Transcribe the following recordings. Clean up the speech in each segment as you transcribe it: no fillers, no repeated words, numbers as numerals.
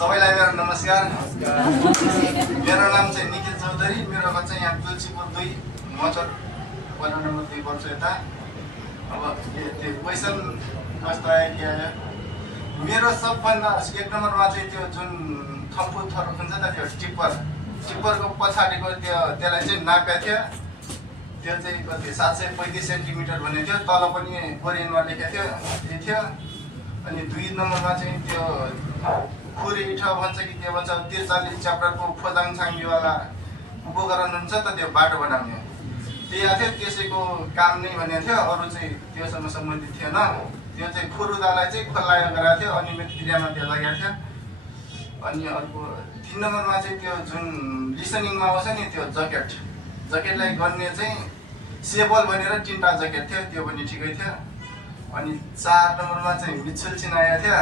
सबैलाई मेरो नमस्कार। मेरो नाम चाहिँ निखिल चौधरी। मेरो घर चाहिँ यहाँ तुलसीपुर 2 मचर 1 नम्बर 2 पर्छ यता। अब त्यो क्वेसन कस्तो आयो के आयो, मेरो सबभन्दा 1 नम्बरमा चाहिँ त्यो जुन थम्पु थरो हुन्छ त, त्यो टिप्परको पछाडिको त्यसलाई चाहिँ नाप्या थियो। त्यो चाहिँ कति 735 सेन्टिमिटर भनेको थियो। तल पनि कोरियनमा लेखेको थियो, त्यही थियो। अनि 2 नम्बरमा चाहिँ त्यो खुरीठ भन्छ कि के भन्छ, 43 च्याप्टरको फोजाङछाङवाला उपकरण हुन्छ त, त्यो बाटो बनाउने त्यही आएको थियो। त्यसैको काम नै भनेको थियो, अरू चाहिँ त्योसँग सम्बन्धित थिएन। त्यो चाहिँ खुरुदालाई चाहिँ खोलाएर गराएको थियो, अनियमित क्रियामा त्यो लगाएको थियो। अनि अर्को 3 नम्बरमा चाहिँ त्यो जुन लिसनिङमा आउँछ नि, त्यो जकेटलाई गर्ने चाहिँ सेबल भनेर 3टा जकेट थियो, त्यो पनि ठिकै थियो। अनि 4 नम्बरमा चाहिँ मिच्छुल चिनाएको थियो,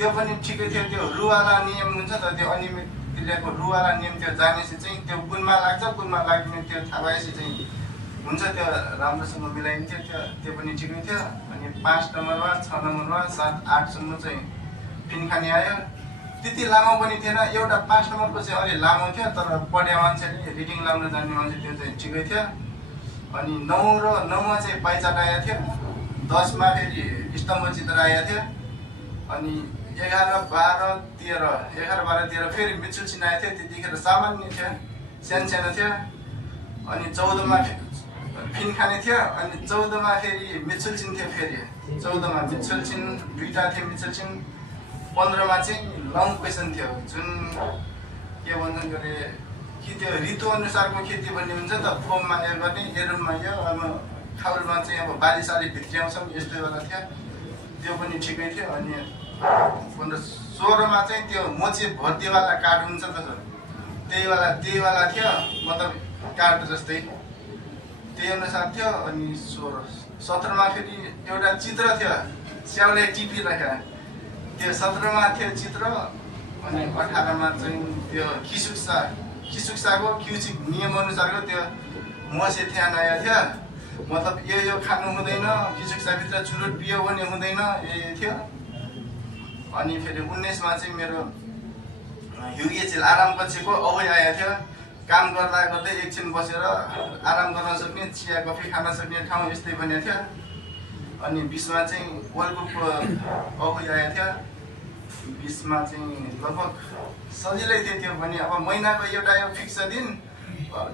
त्यो पनि ठिकै थियो। त्यो रुवाला नियम हुन्छ त, त्यो अनियमित क्रियाको रुवाला नियम त्यो जानेपछि चाहिँ त्यो कुनमा लाग्छ, कुनमा लाग्ने त्यो थाहा भएपछि चाहिँ हुन्छ, त्यो राम्रोसँग मिलाइन्थ्यो, त्यो पनि ठिकै थियो। अनि 5 नम्बरमा 6 नम्बरमा 7 8 सम्म चाहिँ फिनखानी आयो। त्यति लामो पनि थिएन, एउटा 5 नम्बरको चाहिँ अलि लामो थियो, तर पढ्या मान्छेले रिडिङ लाउन जान्ने मान्छे त्यो चाहिँ ठिकै थियो। अनि 9 र 9मा चाहिँ पाइचाट आएको थियो। 10मा फेरि स्तम्भ चित्र आएको थियो। अनि 11 12 13 फेरि मिच्छुल चिनाएको थियो। त्यतिखेर सामान्य थियो, सानो थियो। अनि 14मा फिनखाने थियो। अनि 14मा फेरि मिच्छुल चिन थियो। फेरि 14मा मिच्छुल चिन 2टा थियो मिच्छुल चिन। 15मा चाहिँ लङ क्वेसन थियो, जुन के भन्छन् गरे कि त्यो ऋतु अनुसारको खेती भन्ने हुन्छ त, फोममा यो गर्ने, एरुममा यो, अब खाउलमा चाहिँ अब बारीसारी भित्र्याउँछौँ, यस्तैवाला थियो, त्यो पनि ठिकै थियो। अनि 16मा चाहिँ त्यो मोचे भर्तीवाला कार्ड हुन्छ त, त्यहीवाला थियो, मतलब कार्ड जस्तै त्यही अनुसार थियो। अनि 17मा फेरि एउटा चित्र थियो, स्याउले टिपिरहेको, त्यो 17मा थियो चित्र। अनि 18मा चाहिँ त्यो खिसुक्साको क्युचिक नियम अनुसारको त्यो मसे थ्यान आएको थियो, मतलब यो खानु हुँदैन, खिसुक्साभित्र चुरुट पियो भने हुँदैन, यही थियो। अनि फेरि 19मा चाहिँ मेरो युगेचिल आराम कक्षको अवै आएको थियो। काम गर्दा गर्दै एकछिन बसेर आराम गर्न सक्ने, चिया कफी खान सक्ने ठाउँ, यस्तै भनेको थियो। अनि 20मा चाहिँ वर्ल्ड कपको अवै आएको थियो। 20मा चाहिँ लगभग सजिलै थियो त्यो पनि। अब महिनाको एउटा यो फिक्स दिन,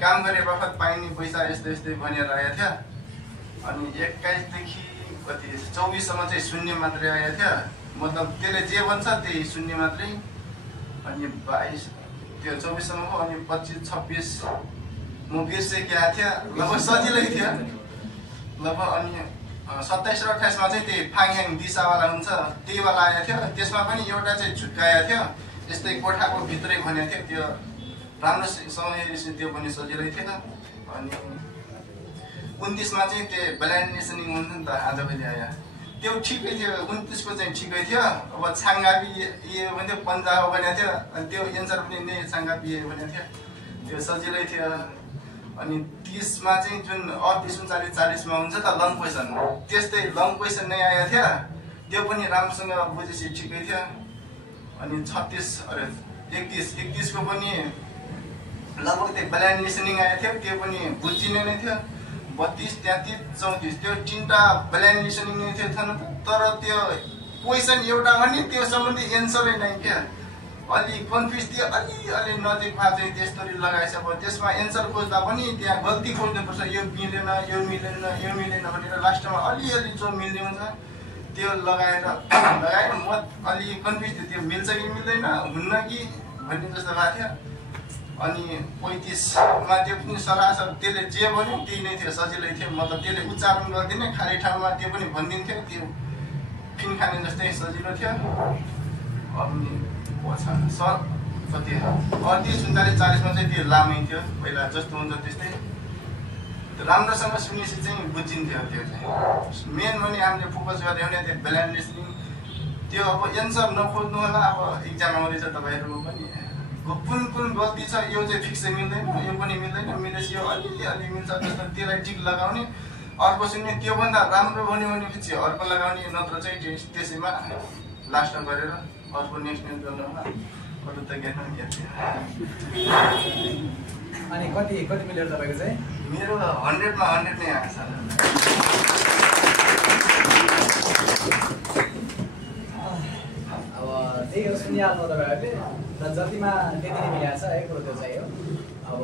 काम गरे बखत पाइने पैसा यस्तै भनेर आएको थियो। अनि 21 देखि कति 24सम्म चाहिँ शून्य मात्रै आएको थियो, मतलब त्यसले जे भन्छ त्यही शून्य मात्रै। अनि 22 त्यो 24सम्मको। अनि 25 26 म बिर्से के आएको थियो, लगभग सजिलै थियो लगभग। अनि 27 र 28मा चाहिँ त्यही फाङह्याङ दिशावाला हुन्छ, त्यहीवाला आएको थियो। त्यसमा पनि एउटा चाहिँ झुक्काएको थियो, यस्तै कोठाको भित्रै भनेको थियो, त्यो राम्रोसँग हेरेपछि त्यो पनि सजिलै थियो। अनि 29मा चाहिँ त्यो ब्लाइन्ड लिसनिङ हुन्छ नि त, आजभोलि आयो, त्यो ठिकै थियो। 29को चाहिँ ठिकै थियो। अब छाङ्गापी ए भन्थ्यो, पन्जाब भनेको थियो। अनि त्यो एन्सर पनि नै छाङ्गापी ए भनेको थियो, त्यो सजिलै थियो। अनि 30मा चाहिँ जुन 38 39 40मा हुन्छ त लङ क्वेसन, त्यस्तै लङ क्वेसन नै आएको थियो, त्यो पनि राम्रोसँग बुझेपछि ठिकै थियो। अनि 31को पनि लगभग त्यो ब्लाइन्ड लिसनिङ आएको थियो, त्यो पनि बुझिने नै थियो। 32 33 34 त्यो 3टा ब्लाइन्ड लिसनिङ नै थियो, तर त्यो क्वेसन एउटा भने त्यो सम्बन्धी एन्सरै नै क्या, अलि कन्फ्युज थियो, अलि नजिक भए चाहिँ त्यस्तरी लगाएछ। अब त्यसमा एन्सर खोज्दा पनि त्यहाँ गल्ती खोज्नुपर्छ, यो मिलेन भनेर लास्टमा अलिअलि जो मिल्ने हुन्छ त्यो लगाएर म अलि कन्फ्युज थियो, त्यो मिल्छ कि मिल्दैन, हुन्न कि भन्ने जस्तो भएको थियो। अनि 35मा त्यो पनि सरासर त्यसले जे भन्यो त्यही नै थियो, सजिलै थियो, मतलब त्यसले उच्चारण गरिदिने, खाली ठाउँमा त्यो पनि भनिदिन्थ्यो, त्यो फिनखाने जस्तै सजिलो थियो। अनि कति 38 39 40मा चाहिँ त्यो लामै थियो, पहिला जस्तो हुन्छ त्यस्तै राम्रोसँग सुनेपछि चाहिँ बुझिन्थ्यो। त्यो चाहिँ मेन भने हामीले फोकस गर्दै भने त्यो ब्लाइन्ड लिसनिङ, त्यो अब एन्सर नखोज्नु होला। अब इक्जाम आउँदैछ तपाईँहरूको पनि, कुन गल्ती छ, यो चाहिँ फिक्सै मिल्दैन, यो पनि मिल्दैन, मिलेपछि यो अलि मिल्छ जस्तो त्यसलाई टिक लगाउने, अर्को सुन्ने, त्योभन्दा राम्रो भन्यो भनेपछि अर्को लगाउने, नत्र चाहिँ त्यसैमा लास्टमा गरेर अर्को नेक्स्ट गर्नुमा अरू त ज्ञान अनि कति मिलेर तपाईँको चाहिँ मेरो 100 मा 100 नै आएको छ। अब त्यही हो सुनिहाल्नु तपाईँहरूले र जतिमा त्यति नै मिलाएको छ है कुरो त्यो चाहिँ हो। अब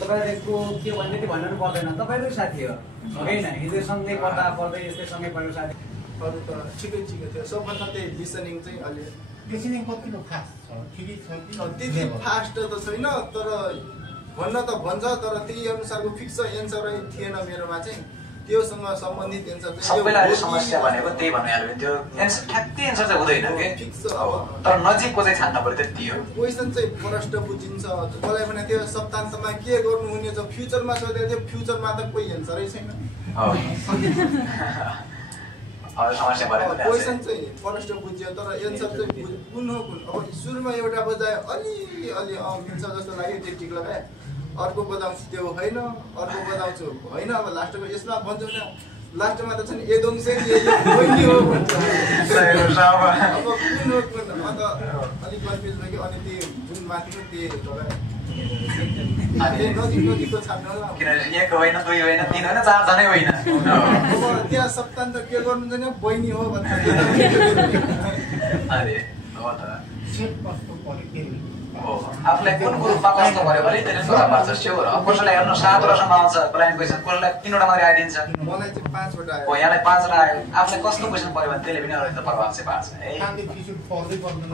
तपाईँहरूको के भन्ने त्यो भन्नु पर्दैन, तपाईँकै साथी हो होइन, हिजो सँगै पढ्दा पढ्दै यस्तै सँगै पढ्ने साथी। अरू त ठिकै थियो, सबभन्दा त्यही लिसनिङ चाहिँ अलि लिसनिङ कतिको फास्ट छ ठिकै छ कि त्यति फास्ट त छैन, तर भन्न त भन्छ तर त्यही अनुसारको फिक्स एन्सरै थिएन मेरोमा चाहिँ। त्योसँग सम्बन्धित एन्सर चाहिँ सबैलाई समस्या भनेको त्यही भन्नु त्यो एन्सर ठ्याक्कै एन्सर चाहिँ हुँदैन के फिक्स अब तर नजिकको चाहिँ छान्न पर्यो त्यति हो। क्वेसन चाहिँ प्रष्ट बुझिन्छ। मलाई भने त्यो सप्तान्तमा के गर्नुहुने छ फ्युचरमा सोधेको थियो, फ्युचरमा त कोही एन्सरै छैन। समस्या परेको क्वेसन चाहिँ प्रष्ट बुझ्यो तर एन्सर चाहिँ कुन हो कुन। अब सुरुमा एउटा बजाए अलि मिल्छ जस्तो लाग्यो, त्यो टिक लगाए, अर्को बजाउँछु त्यो होइन, अर्को बजाउँछु होइन। अब लास्टमा यसमा भन्छ भने लास्टमा त छ नि एदोङसे बहिनी हो भन्छ। अब कुन हो कुन अन्त अलिक कन्फ्युज भयो कि अनि त्यो जुन माथिको त्यो नजिकको छान्नु होला। किनभने 1 होइन 2 होइन 3 होइन 4 जनै होइन। अब त्यहाँ सप्तान्त के गर्नुहुन्छ नि बहिनी हो भन्छ। अरे हो त सेट कस्तो पर्यो के हो आफूलाई कुन ग्रुपमा कस्तो पर्यो भने त्यसले कुरा पर्छ स्योर। अब कसैलाई हेर्नु 7 वटासम्म आउँछ ब्लाइन्ड क्वेसन, कसैलाई 3 वटा मात्रै आइदिन्छ। मलाई चाहिँ 5 वटा आयो। हो यहाँलाई 5 वटा आयो, आफूलाई कस्तो क्वेसन पर्यो भने त्यसले पनि अलिकति प्रभाव चाहिँ पार्छ है। कामले फिसुट पढ्दै पर्दैन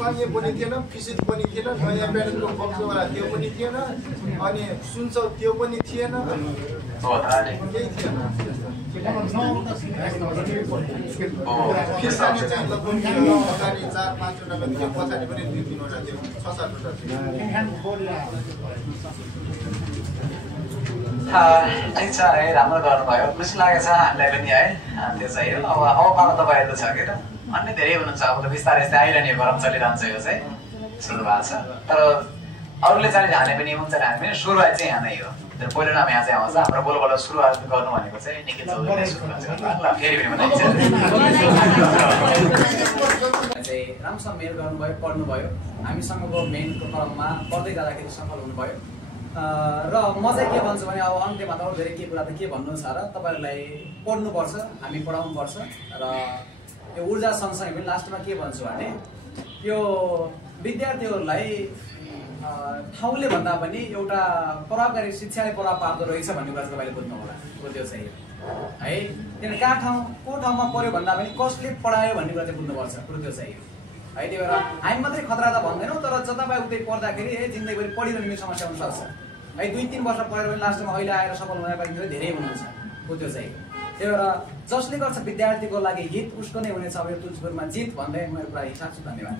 पाइए पनि थिएन, फिसिट पनि थिएन, नयाँ प्याटर्नको बक्सवाला त्यो पनि थिएन, अनि सुन्छ त्यो पनि थिएन, हो त अनि केही थिएन। त्यस्तो चाहिँ लगभग अगाडि 4-5 वटा पनि थियो, पछाडि पनि 2-3 वटा थियो, 6-7 वटा थियो। ठिक छ है, राम्रो गर्नुभयो, खुसी लागेको छ हामीलाई पनि है। त्यो चाहिँ हो। अब पालो तपाईँहरू छ के त अन्य धेरै हुनुहुन्छ। अब त बिस्तारै यस्तै आइरहने गरम चलिरहन्छ यो चाहिँ सुरु भएको छ। तर अरूले चाहिँ हाने पनि हुन्छ हाने पनि सुरुवात चाहिँ यहाँ नै हो। तर पहिलो नाम यहाँ चाहिँ आउँछ। हाम्रो बोलबाट सुरुवात गर्नु भनेको चाहिँ निखिल चौधरीले सुरु गर्छ। ल फेरि पनि बताइन्छ चाहिँ राम्रोसँग मेल गर्नुभयो, पढ्नुभयो, हामीसँगको मेनको क्रममा पढ्दै जाँदाखेरि सफल हुनुभयो। र म चाहिँ के भन्छु भने अब अन्त्यमा त अरू धेरै के कुरा त के भन्नु छ र तपाईँहरूलाई पढ्नुपर्छ, हामी पढाउनुपर्छ। र यो ऊर्जा सँगसँगै पनि लास्टमा के भन्छु भने यो विद्यार्थीहरूलाई ठाउँले भन्दा पनि एउटा प्रभावकारी शिक्षाले प्रभाव पार्दो रहेछ भन्ने कुरा चाहिँ तपाईँले बुझ्नु होला। त्यो चाहिँ है किनभने कहाँ ठाउँ को ठाउँमा पऱ्यो भन्दा पनि कसले पढायो भन्ने कुरा चाहिँ बुझ्नुपर्छ। कुरो त्यो चाहिँ है। त्यही भएर हामी मात्रै खतरा त भन्दैनौँ, तर जताभाइ उतै पढ्दाखेरि जिन्दगीभरि पढिरहने समस्या हुनसक्छ है। 2-3 वर्ष पढेर पनि लास्टमा अहिले आएर सफल हुने पनि धेरै हुनुहुन्छ। त्यो चाहिँ त्यही भएर जसले गर्छ विद्यार्थीको लागि हित उसको नै हुनेछ। अब यो तुलसीपुरमा जित भन्दै मेरो कुरा हिसाब छु। धन्यवाद।